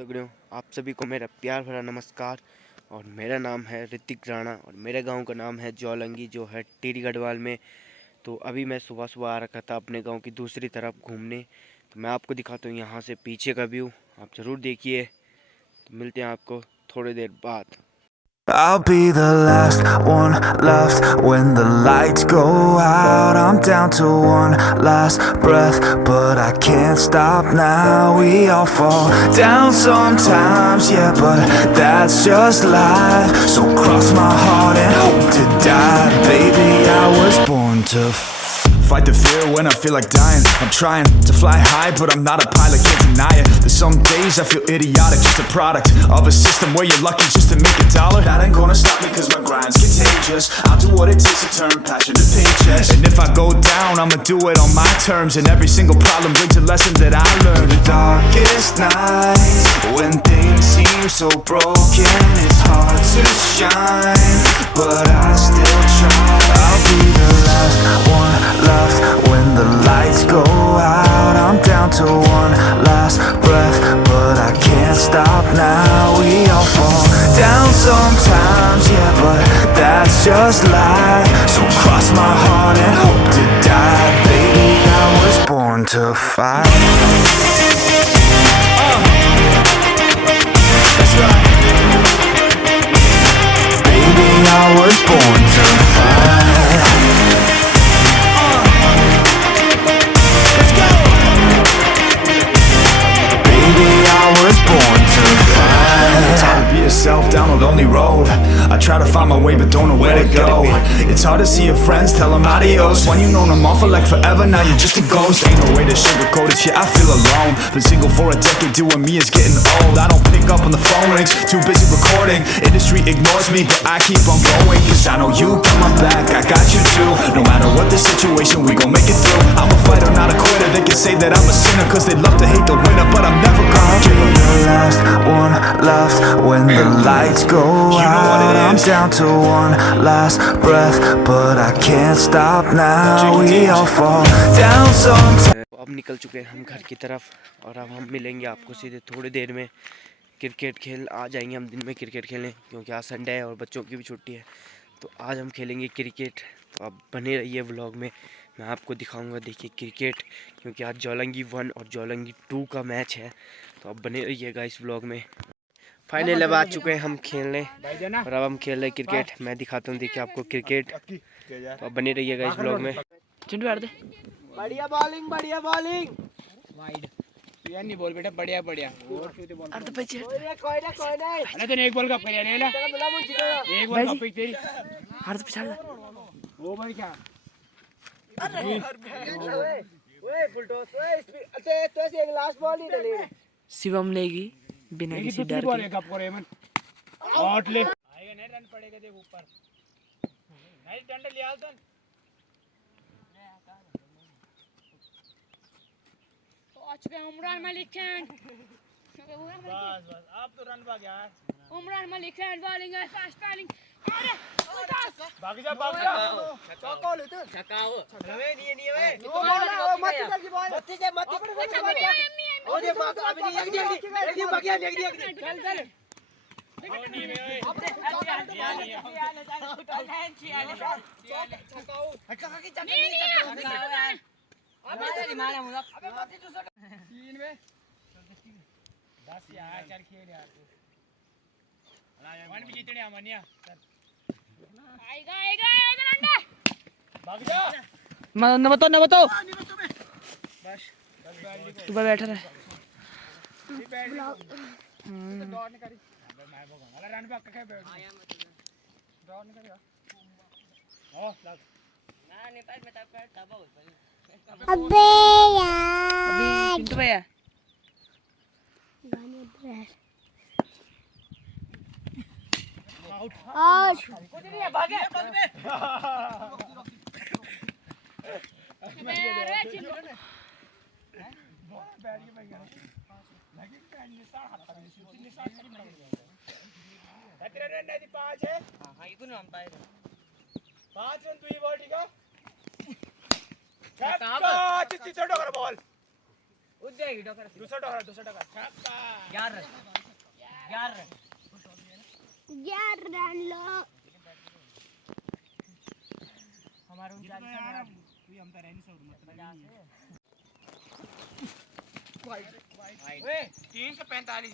लोगों, आप सभी को मेरा प्यार भरा नमस्कार। और मेरा नाम है ऋतिक राणा और मेरे गांव का नाम है जौलंगी, जो है टिहरी गढ़वाल में। तो अभी मैं सुबह सुबह आ रखा था अपने गांव की दूसरी तरफ घूमने। तो मैं आपको दिखाता हूँ यहाँ से पीछे का व्यू, आप ज़रूर देखिए। तो मिलते हैं आपको थोड़ी देर बाद। I'll be the last one left when the lights go out. I'm down to one last breath, but I can't stop now. We all fall down sometimes, yeah, but that's just life. So cross my heart and hope to die. Baby, I was born to fight the fear when I feel like dying. I'm trying to fly high, but I'm not a pilot, can't deny it. There's some days I feel idiotic, just a product of a system where you're lucky just to make a dollar. That ain't gonna stop me cause my grind's contagious. I'll do what it takes to turn passion to paychecks. And if I go down, I'ma do it on my terms. And every single problem brings a lesson that I learned. The darkest nights, when things seem so broken, it's hard to shine, but I still try. I'll be the last one left when the lights go out. I'm down to one last breath, but I can't stop now. We all fall down sometimes, yeah, but that's just life. So cross my heart and hope to die. Baby, I was born to fight. That's right. Baby, I was born to fight. Let's go. Baby, I was born to fight. It's hard to be yourself down a lonely road. I try to find my way but don't know where to go. It's hard to see your friends, tell them adios. When you've known them all for like forever, now you're just a ghost. Ain't no way to sugarcoat it, shit, I feel alone. Been single for a decade, doing me is getting old. I don't pick up when the phone rings, too busy recording. Industry ignores me, but I keep on going. Cause I know you got my back, I got you too. No matter what the situation, we gon' make it through. I'm a fighter, not a quitter. They can say that I'm a sinner cause they love to hate the winner, but I'm never gonna give up. The last one left when the lights go out. I'm down to one last breath, but I can't stop now. We all fall down sometimes. अब निकल चुके हैं हम घर की तरफ और अब हम मिलेंगे आपको सीधे थोड़ी देर में। क्रिकेट खेल आ जाएंगे हम दिन में क्रिकेट खेलने, क्योंकि आज संडे है और बच्चों की भी छुट्टी है। तो आज हम खेलेंगे क्रिकेट। तो आप बने रहिए व्लॉग में, मैं आपको दिखाऊंगा देखिए क्रिकेट, क्योंकि आज जौलंगी 1 और जौलंगी 2 का मैच है। तो आप बने रहिएगा इस व्लॉग में। फाइनल अब आ चुके हैं हम खेलने और अब हम खेल रहे हैं क्रिकेट। मैं दिखाता हूँ देखिए आपको क्रिकेट। तो आप बने रहिएगा इस व्लॉग में। बढ़िया बॉलिंग वाइड यार नहीं बोल बेटा, बढ़िया अर्ध पे कोई नहीं अरे तो एक बॉल का पे ले ले एक बॉल का पे तेरी अर्ध पे छोड़ वो भाई क्या अरे ओए बुलडोज ओए अरे तो ऐसे एक लास्ट बॉल ही ले शिवम लेगी बिना किसी डर के। कप को रेमन आउट ले आएगा नहीं, रन पड़ेगा देख ऊपर नहीं डंडा लिया तो आज पे उमरान मलिक खान बस आप तो रन भाग यार। उमरान मलिक खान बॉलिंग है, फास्ट बॉलिंग। अरे भाग जा चौका ले तो छक्काओ रवे नहीं वे मत चल की बॉल मत से ओ दे मां अभी नहीं एक दी भाग गया चल नहीं वे छक्काओ हटका की चक्कर नहीं अबे मारा मुझे अबे मत तू सट 3 में 10 यार चल खेल यार तू वन भी जीतने अमनिया आएगा लंडा भाग जा न बताओ बस तू बैठा रहे तो दौड़ नहीं करी मैं वो वाला रन भाग के बैठ दौड़ नहीं करी ओ लग ना नेपाल में तब तब हो अबे यार पिंटू भैया आउट कुछ नहीं है भागे बैठ के भाग लगे पैन निशान हाथ में शूटिंग निशान तेरे रन नहीं 5 है हां ये कौन हम पाए 5 रन तू ये बॉल ठीक है कहां चिट्ठी छोड़ो कर बॉल दूसरा टोकरा छक्का 11 रन लो हमारे 345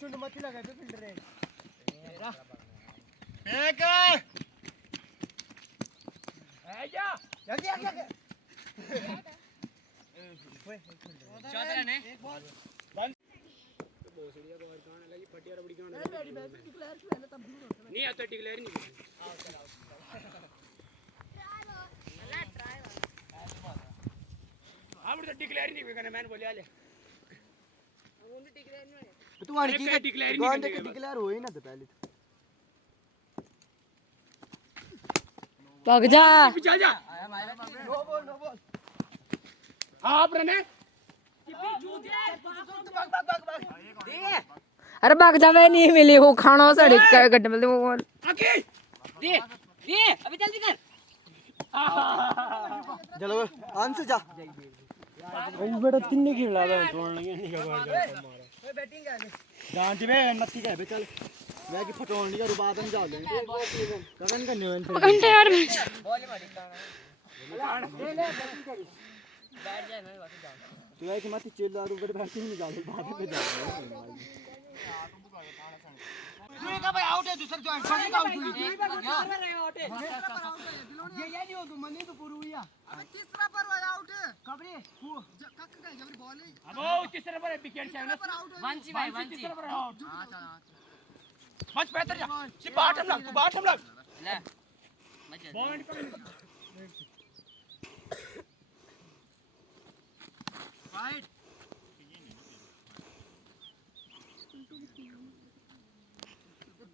चुंड मत लगा फील्डर जल्दी आ गया नहीं आता डिक्लेयर नहीं आप तो डिक्लेयर नहीं करना मैंने बोलिया ले तुम्हारी की डिक्लेयर कौन तक डिक्लेयर हो ही ना तो पहले भाग जा चल जा नो बॉल आप रने अरे भाग जा वे नहीं मिली वो खाना साढ़े गड्ढे में वो आके दे अभी जल्दी कर चलो आंस जा बेटा किन्ने खेला है तोड़ लेंगे नहीं का मारा बैटिंग कर जान में नत्ती का है चल मैं की फटोड़ नहीं करू बाद में जा ले कगन करने वाले घंटे यार बॉल मारी ले ले बैटिंग करी बैठ जाए मैं बाकी जाऊं तू है कि मत चिल्ला रू बड़े बैटिंग नहीं जाओ बाद में जा तू का भाई आउट है दूसरा जॉइन छोड़ का आउट हुई ये नहीं हो तू मनी तो पूरी हुई अबे तीसरा पर आउट है कबरे कक का जबरी बॉल है अब वो तीसरा पर विकेट चाहिए वांची भाई वांची तीसरा पर आउट हां चल बस बेहतर जा सिर्फ बॉटम लग तू बॉटम लग ले बॉल वाइड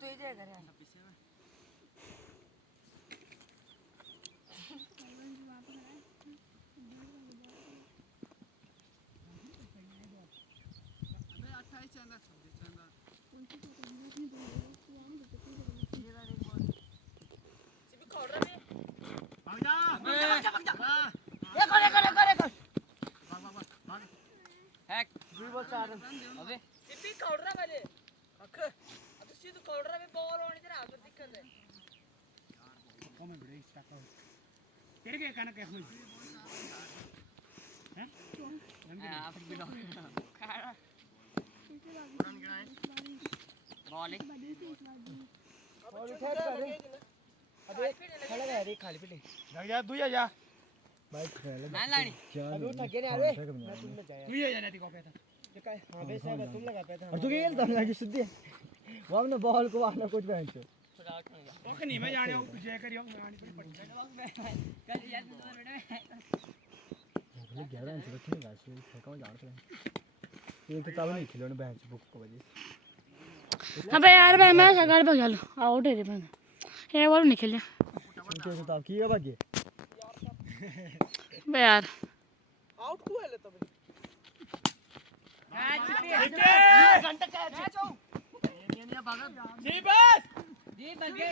तू ही जा कर अबे सिपी खोल रहा वाले अख अब सीधे खोल रहा है बॉल होने तेरा आगे दिक्कत है कौन बड़े स्टक आउट तेरे के कान के हुई हैं आप बिलो बॉल उठा कर अबे खड़ा है रे खाली पे लग जा तू जा भाई खेल मैं लानी अबे उठ गया रे अरे मैं तुम में जाया तू ही जाना थी को कहता ये काय हां बे साहब तुम लगा पे था और तू खेल दम लगी सुद्दी वो हमने बॉल को आना कुछ बेंच तो नहीं मैं जाने हूं तुझे करियो गाड़ी पे पड़ कल यार तू तो बेटा ये 11 इंच रखने का से फेंका जान पे एक तो तब नहीं खिलौने बेंच बुक को वजह अबे यार भाई मैं सगार भाग लो आउट है रे बंद ये बॉल नहीं खेल तो तब की भागे बे यार आउट को है तब घंटा कैच हो ये भागा जी बस जी बस दे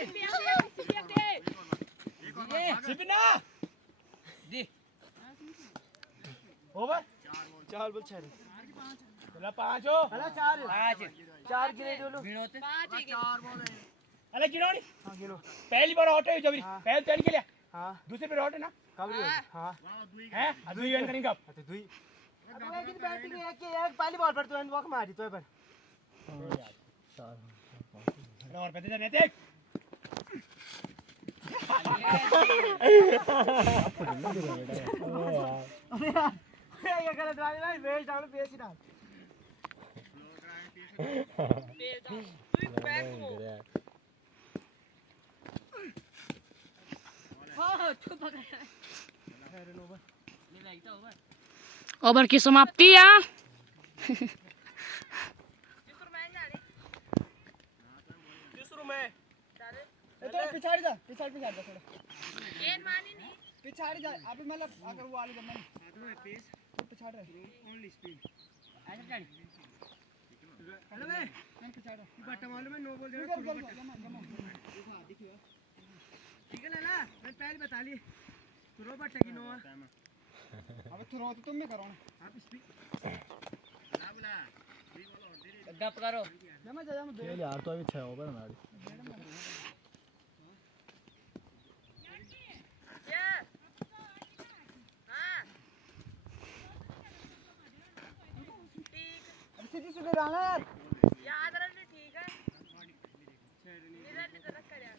सिपना दे ओवर 4 बॉल 6 चला 5 हो चला 4 गिरे दो गिनोते 4 बॉल है अरे गिनो नहीं हां गिनो पहली बार आउट है जबरी पहले टर्न के लिए हां दूसरे पे आउट है ना कबरी हां है अभी यूएन करेंगे अब तो दुई अब एक दिन बैटिंग है कि एक पहली बॉल पर तो वॉक मारी तो पर और पे जाने देख ये गलत वाली भाई वेस्ट डाउन पेस ही डाल तू बैक हो हां तू पकड़ ले लगता ओवर ओवर की समाप्ति है तो पिछाड़ी जा थोड़ा गेंद मानी नहीं पिछाड़ी जा अभी मतलब अगर वो वाली जमन तो पेस तो पिछाड़ रहे ओनली स्पीड ऐसा चल हेलो बे बट्टा मालूम है 9 बोल दे ठीक है लाला मैं पहले बता ली तुरो बट्टा की 9 अब तुरो तो तुम में करो आप स्पीक बुला बुला गप करो जमा जा जमा खेल यार तो अभी 6 ओवर है हमारी सीधी सीधी रहना यार याद रखना ठीक है इधर नहीं तो रख कर यार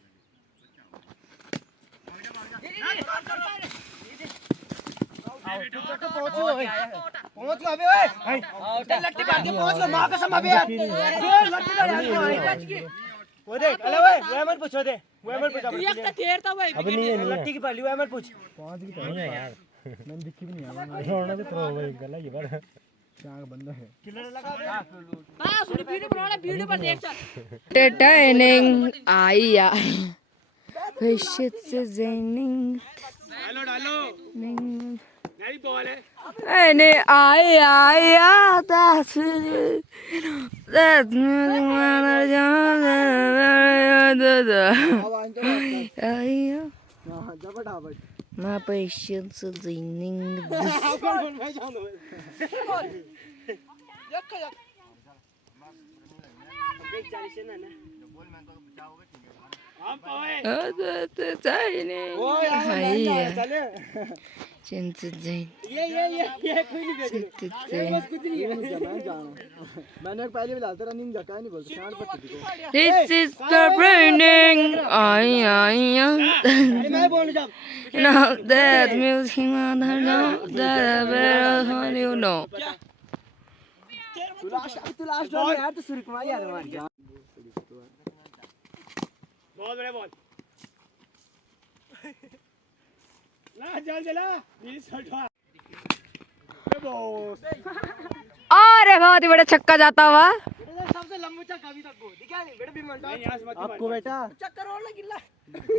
पहुंच लो अबे ओए लट्टी मार के पहुंच लो मां कसम अबे यार लट्टी डाल वो देख अले ओए वो मत पूछो दे वो मत पूछ एक तो तेरता भाई अब नहीं है लट्टी की पाली वो मत पूछ पहुंच की तो नहीं यार मैं दिखी भी नहीं आ रोना तो प्रो भाई गला ये बार क्या बंदा है किलर लगा दे हां सुन वीडियो बनाना वीडियो पर देख चल entertaining आई Patience zaining डालो डालो नहीं बॉल है and I that's my patience zaining मैंने पहले भी डालता रनिंग जका नहीं बोलता शान पत्ती को This is the burning मैं बोल जा Now that music on the know that I better how you know तू लास्ट बॉल यार तो सूर्य कुमार यार मार गया बहुत बड़े बॉल ला जल्द ला 20 हटवा ए बॉस अरे बहुत ही बड़ा छक्का जाता हुआ सबसे लंबा चक्का अभी तक को दिखा नहीं बेटा बिमल आपको बेटा चक्कर और लग गिल्ला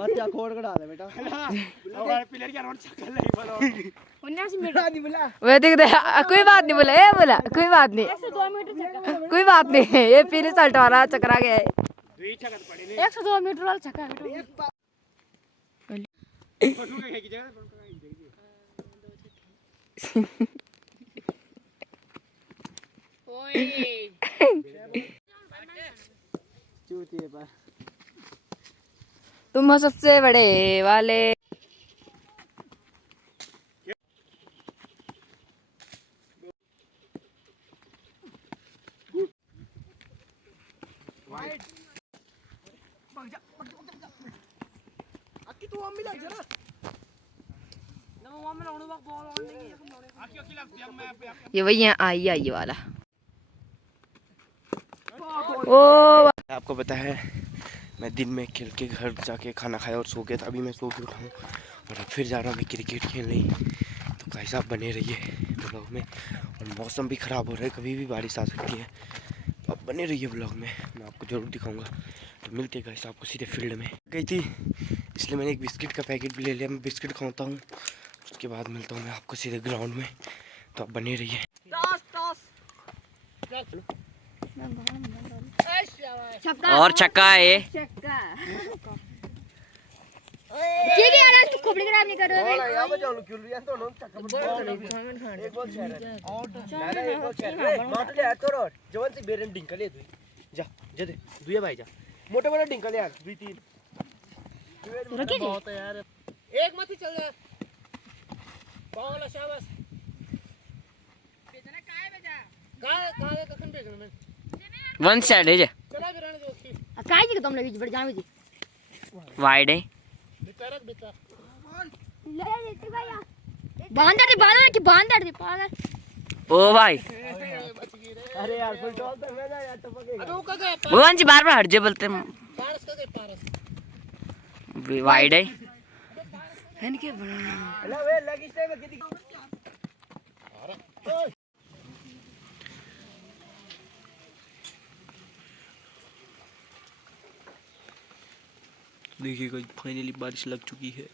मत या खोड़ के डाले बेटा और प्लेयर क्या रोड चक्कर नहीं बोलो 79 मिनट नहीं बोला वे देख दे कोई बात नहीं बोला ये बोला कोई बात नहीं 102 मीटर छक्का कोई बात नहीं ये पीली शर्ट वाला चकरा गया है 102 मीटर वाला छक्का बेटा फोटो के की जगह ओए चूतिए पर तुम हो सबसे बड़े वाले अक्की तू अम्मी लग जरा ना वो में लाने वक्त बॉल ऑन नहीं है अक्की अक्की लग दिया मैं पे ये वही यहाँ आई है ये वाला ओ आपको पता है मैं दिन में खेल के घर जाके खाना खाया और सो गया था। अभी मैं सो के उठा हूँ और अब फिर जा रहा हूँ मैं क्रिकेट खेलने। तो कैसा आप बने रहिए ब्लॉग में। और मौसम भी ख़राब हो रहा है, कभी भी बारिश आ सकती है। तो आप बने रहिए ब्लॉग में, मैं आपको ज़रूर दिखाऊंगा। तो मिलते हैं गाइस आपको सीधे फील्ड में। गई थी इसलिए मैंने एक बिस्किट का पैकेट भी ले लिया। मैं बिस्किट खाता हूँ, उसके बाद मिलता हूँ मैं आपको सीधे ग्राउंड में। तो आप बने रहिए। और छक्का है ठीक है यार तू खोपड़ी खराब नहीं कर रहा है यहां पे जाऊं क्यों लिया तो नो चक्कर एक बॉल शहर है ना एक बॉल शहर मार ले तो रोड जवन से बेरन डिंकल ले दुई जा जा दे दुई भाई जा मोटे मोटे डिंकल यार दुई तीन रखी जी बहुत है यार एक मत ही चल जा बॉल शाबाश बेचना काहे बेचा का कखन भेजना मैं वन साइड है चला भी रहने दो उसकी काय जी तुम लगी बड़ जावे जी वाइड है बेचारक बेचा ले लेते भैया बांध दे पागल ओ भाई अरे यार फुल टॉल तो मैं यार टपकेगा अबे वो का गया भगवान जी बार बार हट जाए बोलते हैं। पारस का गए पारस वाइड है अरे वे लगी स्टे में कितनी देखिएगा फाइनली बारिश लग चुकी है।